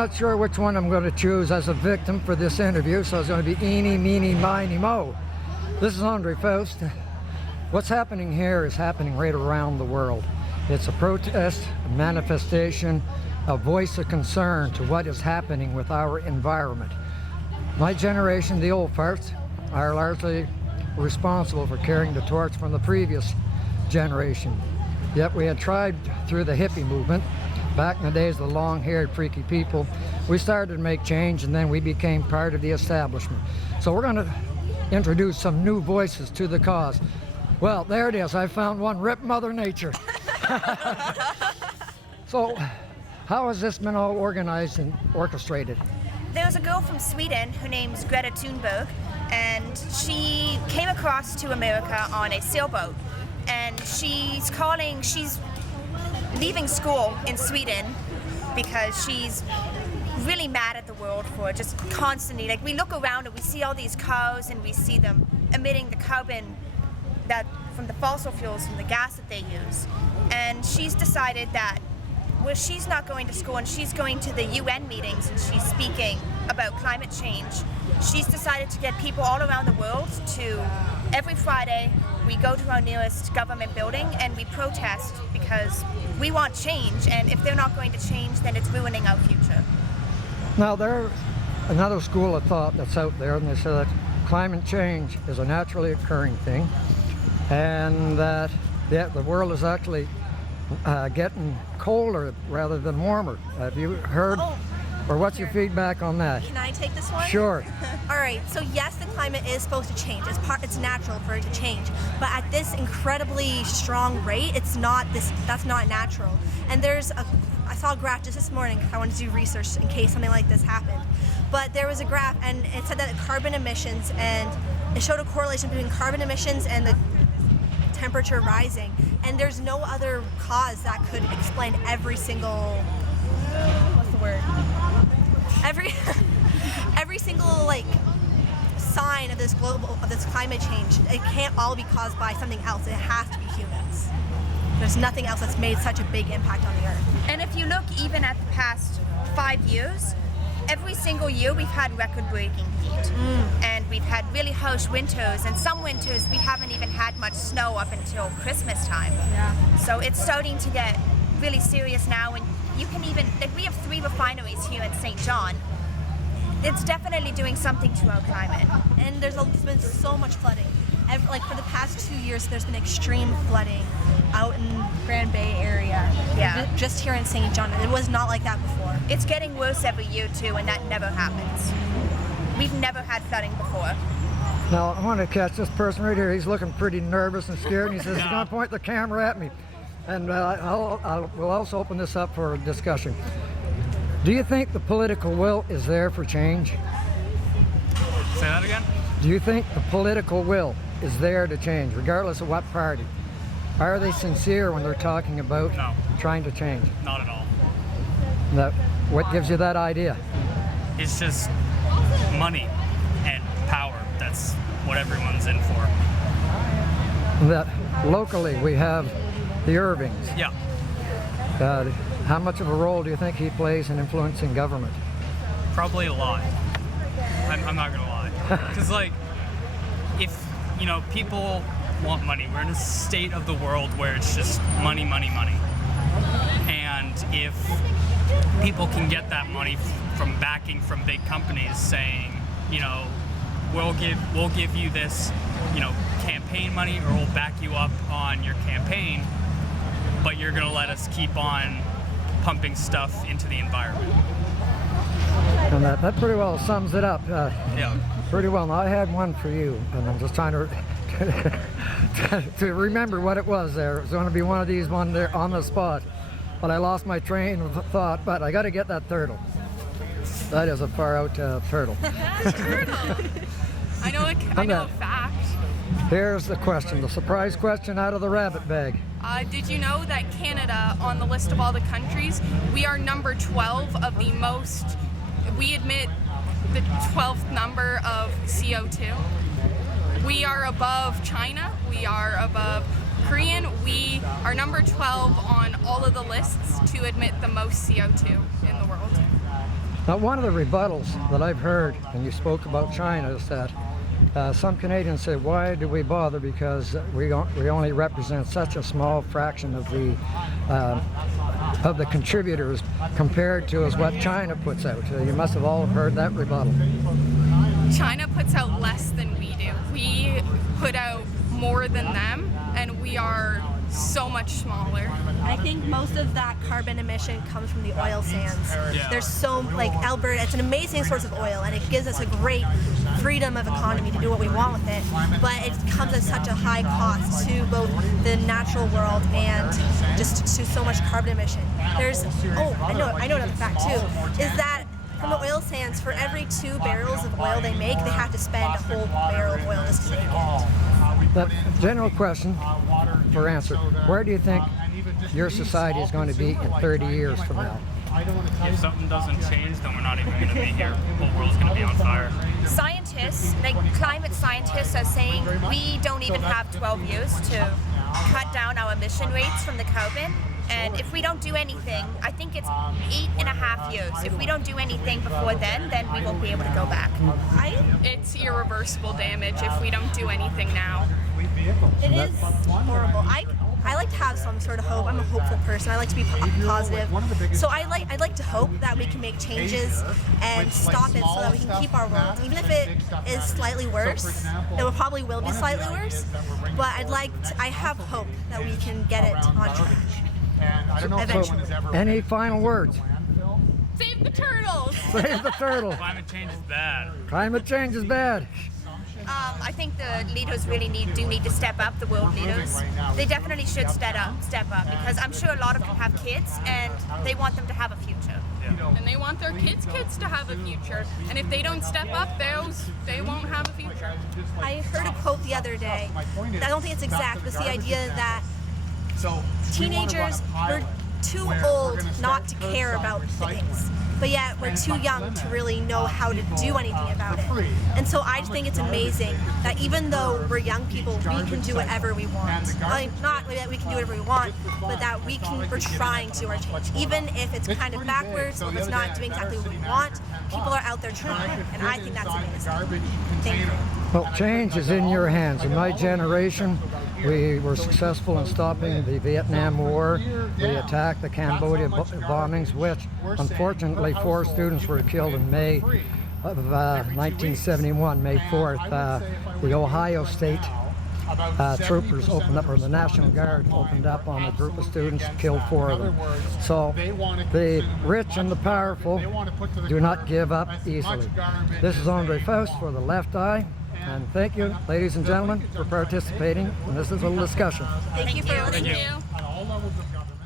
not sure which one I'm going to choose as a victim for this interview, so it's going to be eeny, meeny, miny, mo. This is Andre Faust. What's happening here is happening right around the world. It's a protest, a manifestation, a voice of concern to what is happening with our environment. My generation, the old farts, are largely responsible for carrying the torch from the previous generation. Yet we had tried through the hippie movement, back in the days of the long-haired freaky people, we started to make change, and then we became part of the establishment. So we're going to introduce some new voices to the cause. Well, there it is. I found one. Rip Mother Nature. So how has this been all organized and orchestrated? There was a girl from Sweden, her name's Greta Thunberg, and she came across to America on a sailboat. And she's leaving school in Sweden because she's really mad at the world for just constantly, like, we look around and we see all these cars and we see them emitting the carbon that from the fossil fuels, from the gas that they use. And she's decided that, well, she's not going to school and she's going to the UN meetings and she's speaking about climate change. She's decided to get people all around the world to, every Friday, we go to our nearest government building and we protest because we want change, and if they're not going to change, then it's ruining our future. Now, there's another school of thought that's out there, and they say that climate change is a naturally occurring thing, and that the world is actually getting colder rather than warmer. Have you heard? Or what's your feedback on that? Can I take this one? Sure. All right, so yes, the climate is supposed to change. It's natural for it to change. But at this incredibly strong rate, that's not natural. And I saw a graph just this morning because I wanted to do research in case something like this happened. But there was a graph and it said that carbon emissions, and it showed a correlation between carbon emissions and the temperature rising. And there's no other cause that could explain every single, what's the word? Every single sign of this climate change. It can't all be caused by something else. It has to be humans. There's nothing else that's made such a big impact on the earth. And if you look even at the past 5 years, every single year we've had record-breaking heat. And we've had really harsh winters, and some winters we haven't even had much snow up until Christmas time. Yeah. So it's starting to get really serious now, and you can even, we have 3 refineries here in St. John. It's definitely doing something to our climate. And there's been so much flooding. For the past 2 years, there's been extreme flooding out in Grand Bay area. Yeah. Just here in St. John. It was not like that before. It's getting worse every year too, and that never happens. We've never had flooding before. Now, I want to catch this person right here. He's looking pretty nervous and scared, and he says he's going to point the camera at me. And we'll also open this up for a discussion. Do you think the political will is there for change? Say that again? Do you think the political will is there to change, regardless of what party? Are they sincere when they're talking about trying to change? Not at all. What gives you that idea? It's just money and power. That's what everyone's in for. That locally we have the Irvings. Yeah. How much of a role do you think he plays in influencing government? Probably a lot. I'm not gonna lie. Because if people want money, we're in a state of the world where it's just money, money, money. And if people can get that money from backing from big companies saying, we'll give you this, campaign money, or we'll back you up on your campaign, but you're gonna let us keep on pumping stuff into the environment. And that pretty well sums it up. Yeah. Pretty well. Now, I had one for you, and I'm just trying to to remember what it was there. It was going to be one of these one there on the spot, but I lost my train of thought. But I got to get that turtle. That is a far out turtle. Turtle. I know a fact. Here's the question, the surprise question out of the rabbit bag. Did you know that Canada, on the list of all the countries, we are number 12 of the most, we emit the 12th number of CO2. We are above China, we are above Korean, we are number 12 on all of the lists to emit the most CO2 in the world. Now, one of the rebuttals that I've heard, and you spoke about China, is that some Canadians say, why do we bother, because we only represent such a small fraction of the contributors compared to as what China puts out. You must have all heard that rebuttal. China puts out less than we do. We put out more than them, and we are so much smaller. I think most of that carbon emission comes from the oil sands. There's so, like Alberta, it's an amazing source of oil, and it gives us a great freedom of economy to do what we want with it, but it comes at such a high cost to both the natural world and just to so much carbon emission. There's, I know another fact too, is that from the oil sands, for every 2 barrels of oil they make, they have to spend a whole barrel of oil just to make it. The general question for answer, where do you think your society is going to be in 30 years from now? If something doesn't change, then we're not even going to be here. The whole world's going to be on fire. Scientists, like climate scientists, are saying we don't even have 12 years to cut down our emission rates from the carbon. And if we don't do anything, I think it's 8.5 years. If we don't do anything before then we won't be able to go back. It's irreversible damage if we don't do anything now. It is horrible. I like to have some sort of hope. I'm a hopeful person. I like to be positive. So I'd like to hope that we can make changes and stop it so that we can keep our world. Even if it is slightly worse, it probably will be slightly worse, but I have hope that we can get it on track. Eventually. Any final words? Save the turtles! Save the turtle. Climate change is bad. Climate change is bad. I think the leaders really do need to step up, the world leaders. They definitely should step up, because I'm sure a lot of them have kids and they want them to have a future. And they want their kids' to have a future. And if they don't step up, they won't have a future. I heard a quote the other day. I don't think it's exact, but it's the idea that teenagers, we're too old not to care about things, but yet we're too young to really know how to do anything about it. And so I just think it's amazing that even though we're young people, we can do whatever we want. Not that we can do whatever we want, but that we're trying to do our change. Even if it's kind of backwards, if it's not doing exactly what we want, people are out there trying, and I think that's amazing. Thank you. Well, change is in your hands. In my generation, we were successful in stopping the Vietnam War. We attacked the Cambodia bombings, which unfortunately 4 students were killed in May of 1971, May 4th. The Ohio State troopers opened up, or the National Guard opened up on a group of students, killed 4 of them. So the rich and the powerful do not give up easily. This is Andre Faust for The Left Eye. And thank you, ladies and gentlemen, for participating in this little discussion. Thank you for listening. Thank you.